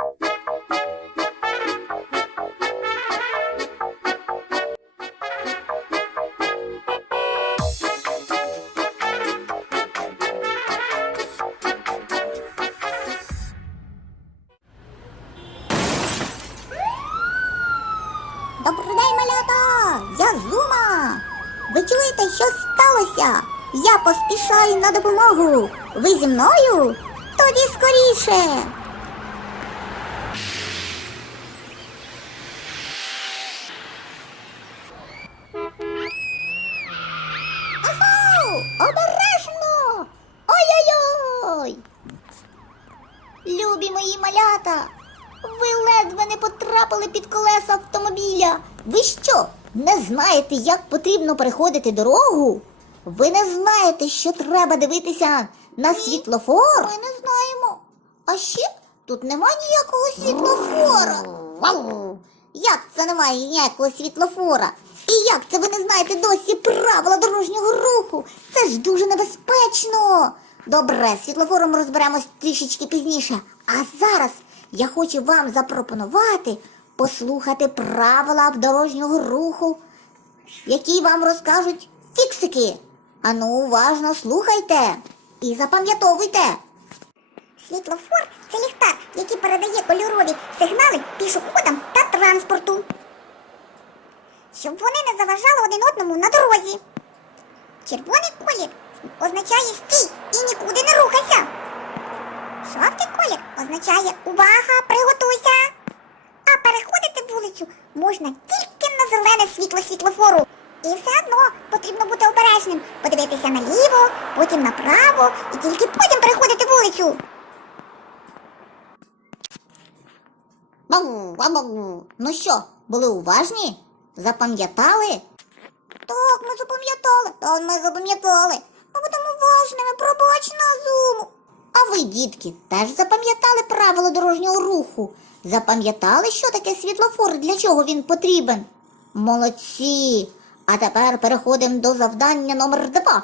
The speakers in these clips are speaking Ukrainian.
Добрий день! Я Зума! Ви чуєте, що сталося? Я поспішаю на допомогу. Ви зі мною? Тоді скоріше. Ой-ой-ой! Любі мої малята! Ви ледве не потрапили під колеса автомобіля. Ви що, не знаєте, як потрібно переходити дорогу? Ви не знаєте, що треба дивитися на світлофор? Ми не знаємо. А ще тут нема ніякого світлофора. Як це немає ніякого світлофора? І як це ви не знаєте досі правила дорожнього руху? Це ж дуже небезпечно. Добре, з світлофором розберемось трішечки пізніше. А зараз я хочу вам запропонувати послухати правила дорожнього руху, які вам розкажуть фіксики. Ану, уважно слухайте і запам'ятовуйте. Світлофор це ліхтар, який передає кольорові сигнали пішоходам та транспорту. Щоб вони не заважали один одному на дорозі. Червоний означає стій і нікуди не рухайся. Жовтий колір означає увага, приготуйся. А переходити вулицю можна тільки на зелене світло світлофору. І все одно потрібно бути обережним, подивитися наліво, потім направо і тільки потім переходити вулицю. Ну що, були уважні? Запам'ятали? Так, ми запам'ятали. Так, ми запам'ятали. Уважними, пробач на зуму. А ви, дітки, теж запам'ятали правила дорожнього руху? Запам'ятали, що таке світлофор, для чого він потрібен? Молодці! А тепер переходимо до завдання номер два.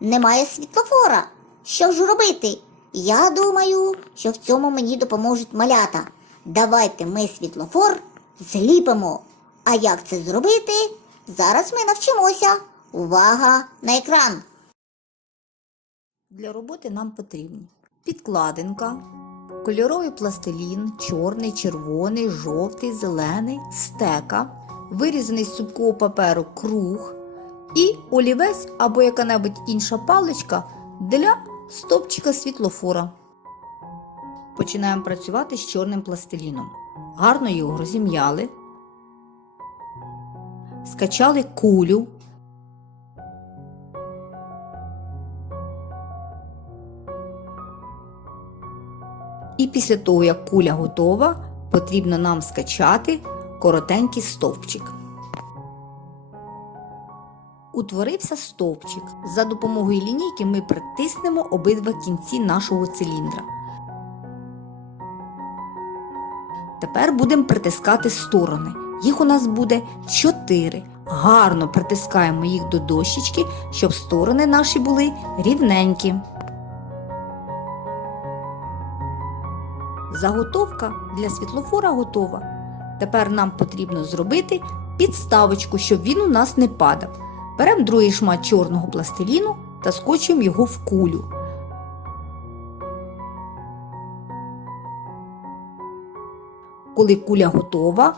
Немає світлофора. Що ж робити? Я думаю, що в цьому мені допоможуть малята. Давайте ми світлофор зліпимо. А як це зробити? Зараз ми навчимося. Увага на екран! Для роботи нам потрібні підкладинка, кольоровий пластилін, чорний, червоний, жовтий, зелений, стека, вирізаний з супкового паперу круг і олівець або яка-небудь інша паличка для стопчика світлофора. Починаємо працювати з чорним пластиліном. Гарно його розім'яли, скачали кулю. Після того, як куля готова, потрібно нам скачати коротенький стовпчик. Утворився стовпчик. За допомогою лінійки ми притиснемо обидва кінці нашого циліндра. Тепер будемо притискати сторони. Їх у нас буде 4. Гарно притискаємо їх до дощечки, щоб сторони наші були рівненькі. Заготовка для світлофора готова. Тепер нам потрібно зробити підставочку, щоб він у нас не падав. Беремо другий шмат чорного пластиліну та скочуємо його в кулю. Коли куля готова,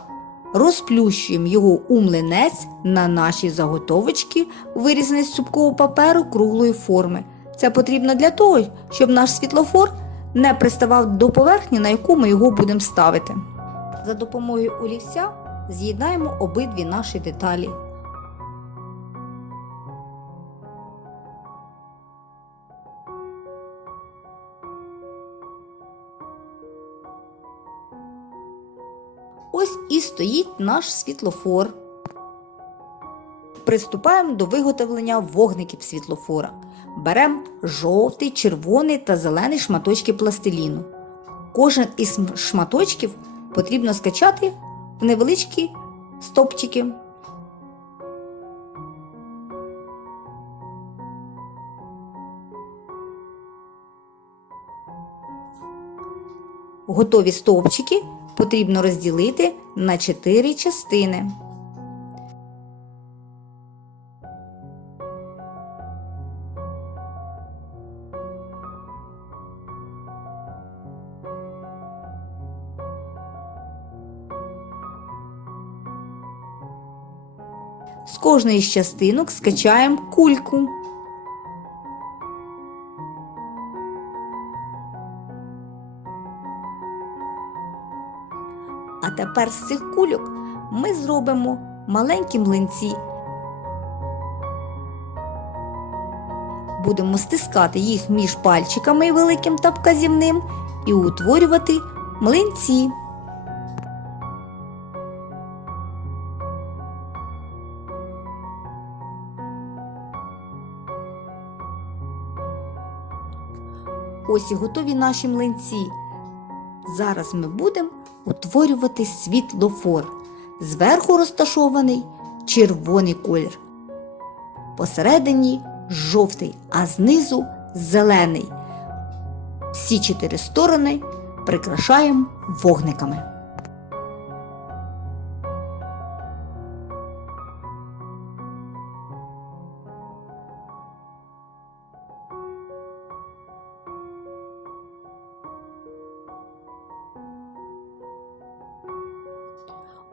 розплющуємо його у млинець на наші заготовочки, вирізані з цупкового паперу круглої форми. Це потрібно для того, щоб наш світлофор не приставав до поверхні, на яку ми його будемо ставити. За допомогою олівця з'єднаємо обидві наші деталі. Ось і стоїть наш світлофор. Приступаємо до виготовлення вогників світлофора. Беремо жовтий, червоний та зелений шматочки пластиліну. Кожен із шматочків потрібно скачати в невеличкі стопчики. Готові стовпчики потрібно розділити на 4 частини. З кожної з частинок скачаємо кульку. А тепер з цих кульок ми зробимо маленькі млинці. Будемо стискати їх між пальчиками великим та вказівним і утворювати млинці. Ось і готові наші млинці. Зараз ми будемо утворювати світлофор. Зверху розташований червоний колір. Посередині жовтий, а знизу зелений. Всі чотири сторони прикрашаємо вогниками.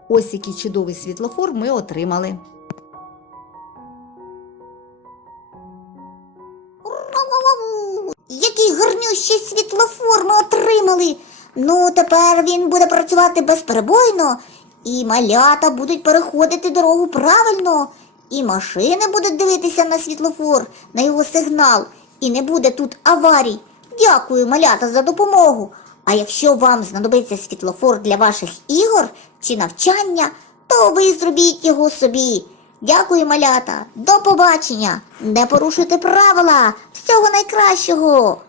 Ось який чудовий світлофор ми отримали. Який гарнющий світлофор ми отримали. Ну, тепер він буде працювати безперебойно, і малята будуть переходити дорогу правильно, і машини будуть дивитися на світлофор, на його сигнал, і не буде тут аварій. Дякую, малята, за допомогу. А якщо вам знадобиться світлофор для ваших ігор чи навчання, то ви зробіть його собі. Дякую, малята. До побачення. Не порушуйте правила. Всього найкращого.